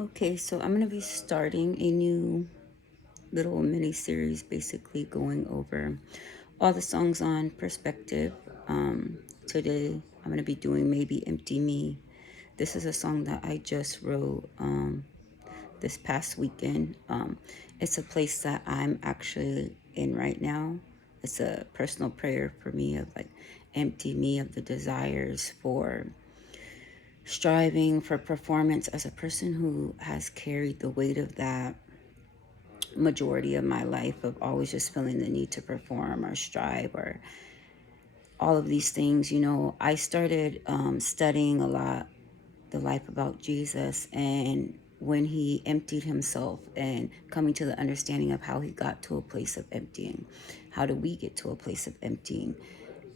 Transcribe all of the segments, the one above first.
Okay, so I'm going to be starting a new little mini series basically going over all the songs on Perspective. Today I'm going to be doing Maybe Empty Me. This is a song that I just wrote this past weekend. It's a place that I'm actually in right now. It's a personal prayer for me of like empty me of the desires for striving for performance as a person who has carried the weight of that majority of my life of always just feeling the need to perform or strive or all of these things. I started studying a lot the life about Jesus and when he emptied himself and coming to the understanding of how he got to a place of emptying. How do we get to a place of emptying?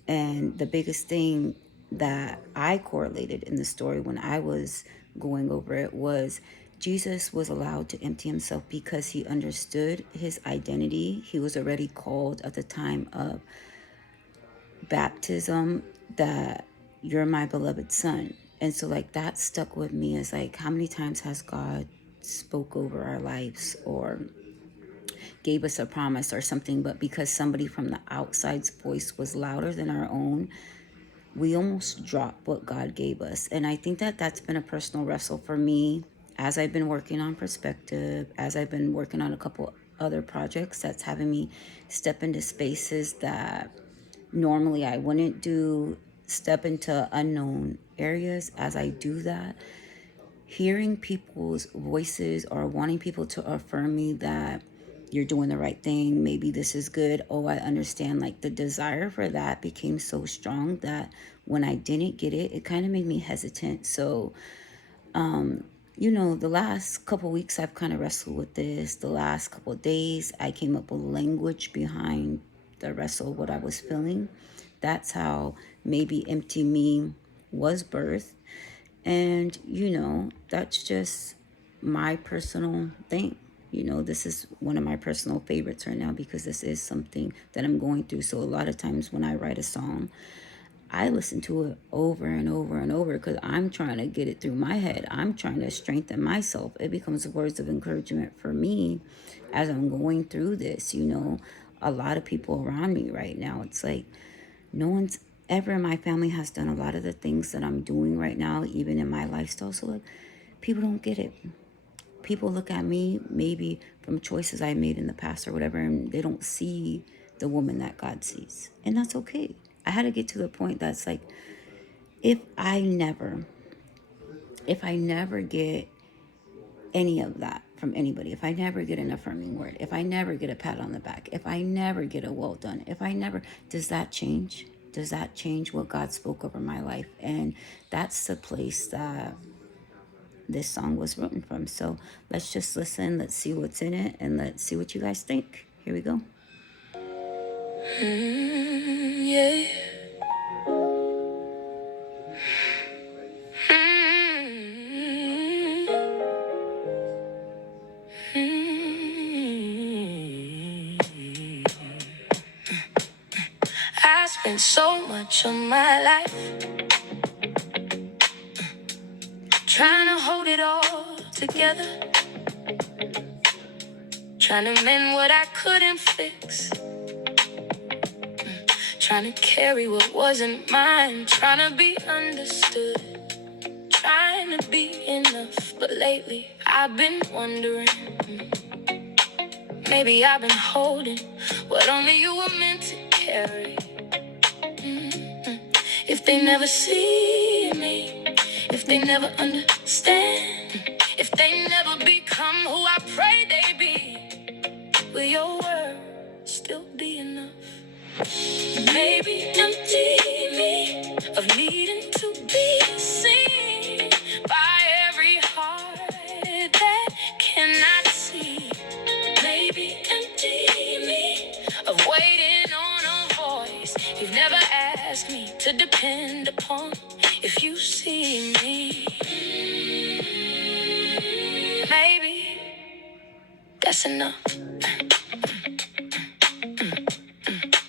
And the biggest thing that I correlated in the story when I was going over it was Jesus was allowed to empty himself because he understood his identity. He was already called at the time of baptism that you're my beloved son. And so like that stuck with me as like how many times has God spoke over our lives or gave us a promise or something, but because somebody from the outside's voice was louder than our own, we almost drop what God gave us. And I think that that's been a personal wrestle for me as I've been working on perspective, as I've been working on a couple other projects that's having me step into spaces that normally I wouldn't do, step into unknown areas. As I do that, hearing people's voices or wanting people to affirm me that you're doing the right thing, maybe this is good. Oh, I understand. Like the desire for that became so strong that when I didn't get it, it kind of made me hesitant. So, the last couple weeks I've kind of wrestled with this. The last couple of days I came up with language behind the wrestle of what I was feeling. That's how maybe Empty Me was birthed. And, that's just my personal thing. This is one of my personal favorites right now because this is something that I'm going through. So a lot of times when I write a song, I listen to it over and over and over because I'm trying to get it through my head. I'm trying to strengthen myself. It becomes words of encouragement for me as I'm going through this. A lot of people around me right now, it's like no one's ever in my family has done a lot of the things that I'm doing right now, even in my lifestyle. So, like, people don't get it. People look at me maybe from choices I made in the past or whatever, and they don't see the woman that God sees. And that's okay. I had to get to the point that's like, if I never, if I never get any of that from anybody, if I never get an affirming word, if I never get a pat on the back, if I never get a well done, if I never, does that change? Does that change what God spoke over my life? And that's the place that this song was written from. So let's just listen, let's see what's in it, and let's see what you guys think. Here we go. Yeah. I spent so much of my life trying to hold it all together, trying to mend what I couldn't fix, trying to carry what wasn't mine, trying to be understood, trying to be enough. But lately I've been wondering, maybe I've been holding what only you were meant to carry. If they never see me, if they never understand, if they never become who I pray they be, will your word still be enough? Maybe empty me of needing to be seen by every heart that cannot see. Maybe empty me of waiting on a voice you've never asked me to depend upon. If you see me, maybe that's enough.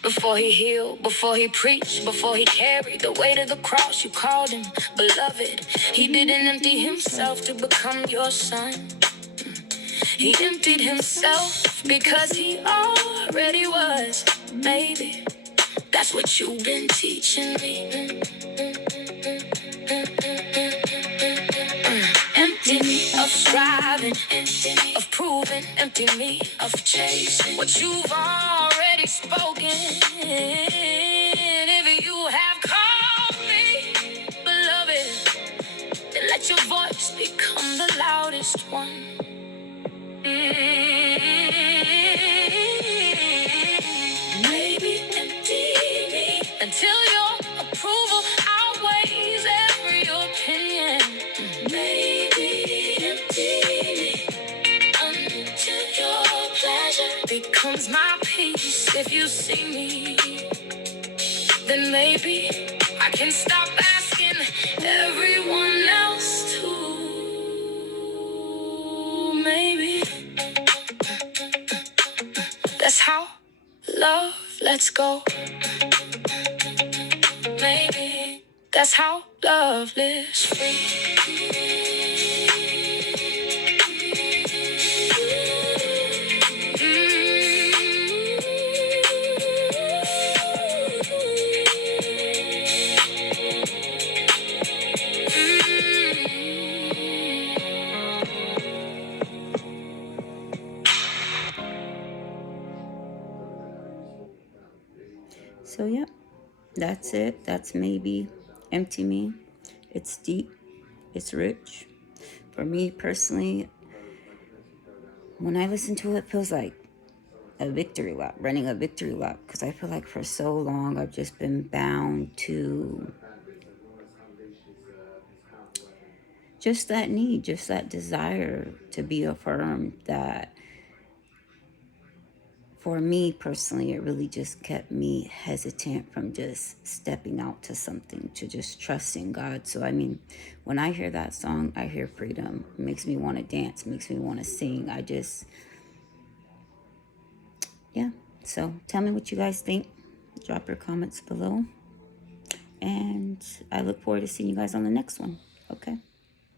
Before Before he healed, before he preached, before he carried the weight of the cross, you called him beloved. He didn't empty himself to become your son. He emptied himself because he already was. Maybe that's what you've been teaching me. Empty me of striving, empty me of proving, empty me of chasing what you've already spoken. If you have called me beloved, then let your voice become the loudest one. Maybe empty me until your approval outweighs every opinion. Maybe empty me until your pleasure becomes my peace. If you see me, then maybe I can stop asking everyone else to. Maybe that's how love lets go. Maybe that's how love lives free. So, yeah, that's it. That's maybe empty me. It's deep. It's rich. For me personally, when I listen to it, it feels like a victory lap, running a victory lap, because I feel like for so long I've just been bound to just that need, just that desire to be affirmed. That for me personally, it really just kept me hesitant from just stepping out to something, to just trusting God. So, I mean, when I hear that song, I hear freedom. It makes me want to dance, makes me want to sing. Yeah. So tell me what you guys think. Drop your comments below. And I look forward to seeing you guys on the next one. Okay.